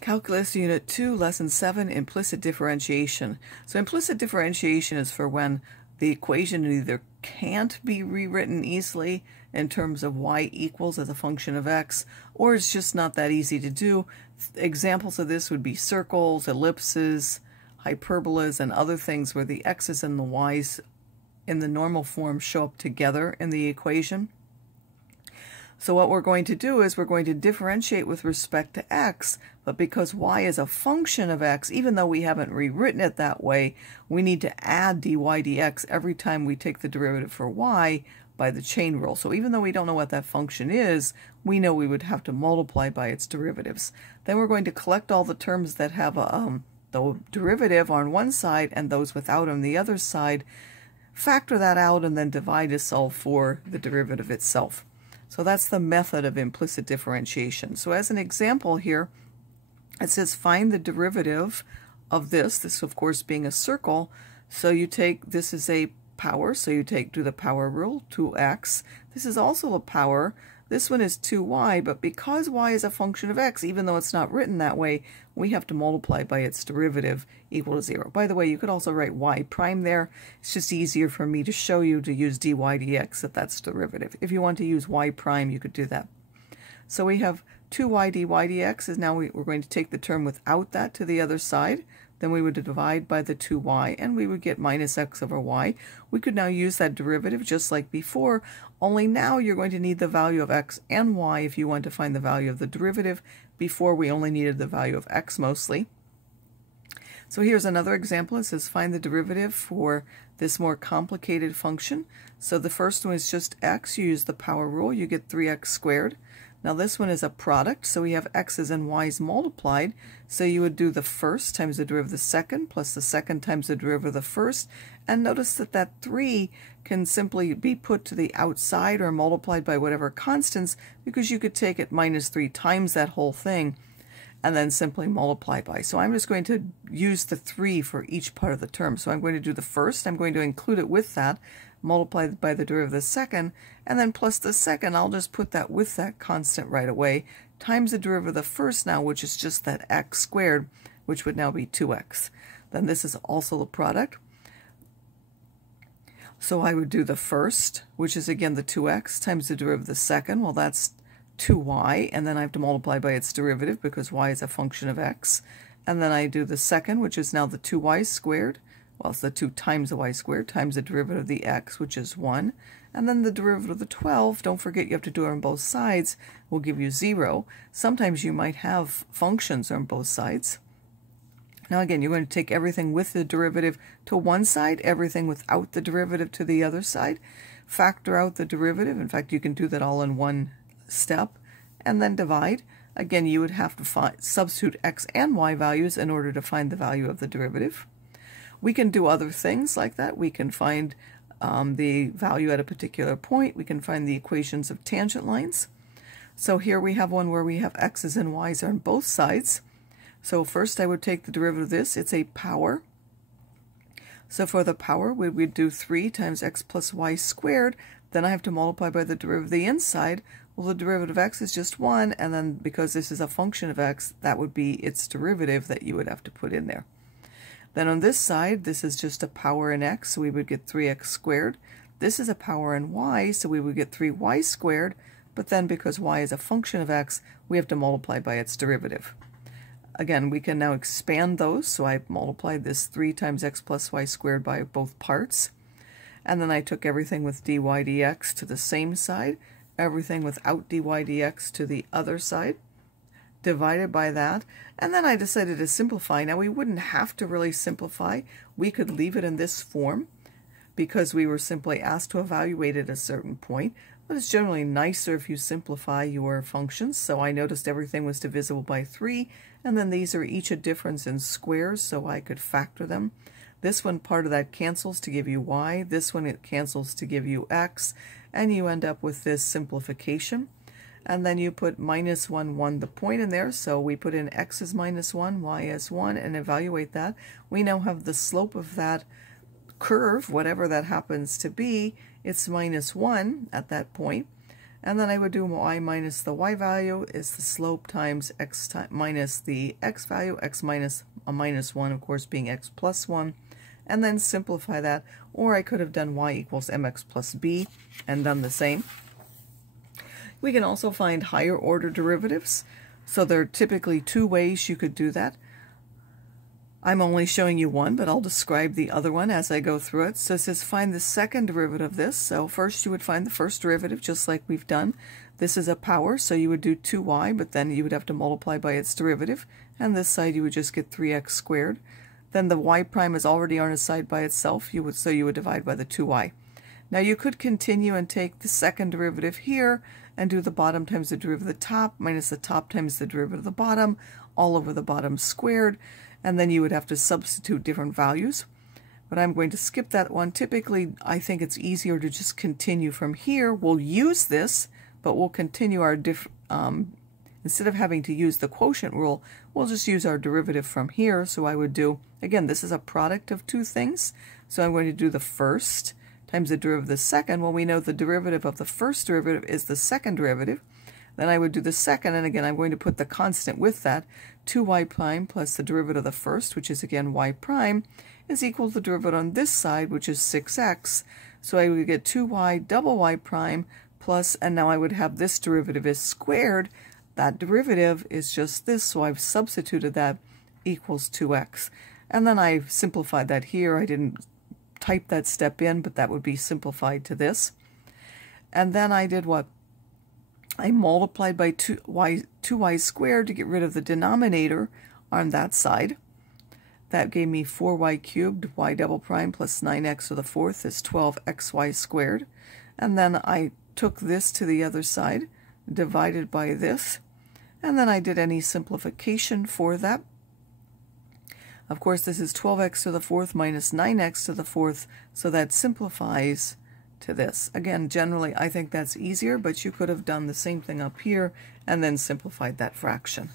Calculus Unit 2, Lesson 7, Implicit Differentiation. So implicit differentiation is for when the equation either can't be rewritten easily in terms of y equals as a function of x, or it's just not that easy to do. Examples of this would be circles, ellipses, hyperbolas, and other things where the x's and the y's in the normal form show up together in the equation. So what we're going to do is we're going to differentiate with respect to x, but because y is a function of x, even though we haven't rewritten it that way, we need to add dy dx every time we take the derivative for y by the chain rule. So even though we don't know what that function is, we know we would have to multiply by its derivatives. Then we're going to collect all the terms that have the derivative on one side and those without on the other side, factor that out, and then divide to solve for the derivative itself. So that's the method of implicit differentiation. So as an example here, it says find the derivative of this of course being a circle. So you take, this is a power, so you do the power rule, 2x. This is also a power. This one is 2y, but because y is a function of x, even though it's not written that way, we have to multiply by its derivative equal to 0. By the way, you could also write y prime there. It's just easier for me to show you to use dy dx if that's derivative. If you want to use y prime, you could do that. So we have 2y dy dx is now we're going to take the term without that to the other side. Then we would divide by the 2y, and we would get minus x over y. We could now use that derivative just like before, only now you're going to need the value of x and y if you want to find the value of the derivative. Before, we only needed the value of x mostly. So here's another example. It says find the derivative for this more complicated function. So the first one is just x. You use the power rule. You get 3x squared. Now this one is a product, so we have x's and y's multiplied. So you would do the first times the derivative of the second plus the second times the derivative of the first. And notice that that 3 can simply be put to the outside or multiplied by whatever constants, because you could take it minus 3 times that whole thing and then simply multiply by. So I'm just going to use the 3 for each part of the term. So I'm going to do the first, I'm going to include it with that, multiply by the derivative of the second, and then plus the second, I'll just put that with that constant right away, times the derivative of the first now, which is just that x squared, which would now be 2x. Then this is also the product. So I would do the first, which is again the 2x, times the derivative of the second. Well, that's 2y, and then I have to multiply by its derivative because y is a function of x. And then I do the second, which is now the 2y squared. Well, it's the 2 times the y squared times the derivative of the x, which is 1. And then the derivative of the 12, don't forget you have to do it on both sides, will give you 0. Sometimes you might have functions on both sides. Now again, you're going to take everything with the derivative to one side, everything without the derivative to the other side. Factor out the derivative. In fact, you can do that all in one step. And then divide. Again, you would have to substitute x and y values in order to find the value of the derivative. We can do other things like that. We can find the value at a particular point. We can find the equations of tangent lines. So here we have one where we have x's and y's on both sides. So first I would take the derivative of this. It's a power. So for the power, we would do 3 times x plus y squared. Then I have to multiply by the derivative of the inside. Well, the derivative of x is just 1, and then because this is a function of x, that would be its derivative that you would have to put in there. Then on this side, this is just a power in x, so we would get 3x squared. This is a power in y, so we would get 3y squared, but then because y is a function of x, we have to multiply by its derivative. Again, we can now expand those, so I multiplied this 3 times x plus y squared by both parts. And then I took everything with dy dx to the same side, everything without dy dx to the other side, divided by that, and then I decided to simplify. Now we wouldn't have to really simplify. We could leave it in this form because we were simply asked to evaluate it at a certain point, but it's generally nicer if you simplify your functions. So I noticed everything was divisible by 3, and then these are each a difference in squares, so I could factor them. This one, part of that cancels to give you y, this one it cancels to give you x, and you end up with this simplification. And then you put minus 1, 1, the point in there. So we put in x is minus 1, y is 1, and evaluate that. We now have the slope of that curve, whatever that happens to be. It's minus 1 at that point. And then I would do y minus the y value is the slope times x minus the x value, x minus a minus 1, of course, being x plus 1, and then simplify that. Or I could have done y equals mx plus b and done the same. We can also find higher order derivatives. So there are typically two ways you could do that. I'm only showing you one, but I'll describe the other one as I go through it. So it says find the second derivative of this. So first you would find the first derivative, just like we've done. This is a power, so you would do 2y, but then you would have to multiply by its derivative. And this side you would just get 3x squared. Then the y prime is already on a side by itself, so you would divide by the 2y. Now you could continue and take the second derivative here and do the bottom times the derivative of the top minus the top times the derivative of the bottom, all over the bottom squared. And then you would have to substitute different values. But I'm going to skip that one. Typically, I think it's easier to just continue from here. We'll use this, but we'll continue our instead of having to use the quotient rule, we'll just use our derivative from here. So I would do, again, this is a product of two things. So I'm going to do the first times the derivative of the second. Well, we know the derivative of the first derivative is the second derivative. Then I would do the second, and again, I'm going to put the constant with that. 2y prime plus the derivative of the first, which is again y prime, is equal to the derivative on this side, which is 6x. So I would get 2y double y prime plus, and now I would have this derivative is squared. That derivative is just this, so I've substituted that equals 2x. And then I've simplified that here. I didn't type that step in, but that would be simplified to this. And then I did what? I multiplied by 2y squared to get rid of the denominator on that side. That gave me 4y cubed, y double prime plus 9x to the fourth is 12xy squared. And then I took this to the other side, divided by this, and then I did any simplification for that. Of course, this is 12x to the fourth minus 9x to the fourth, so that simplifies to this. Again, generally I think that's easier, but you could have done the same thing up here and then simplified that fraction.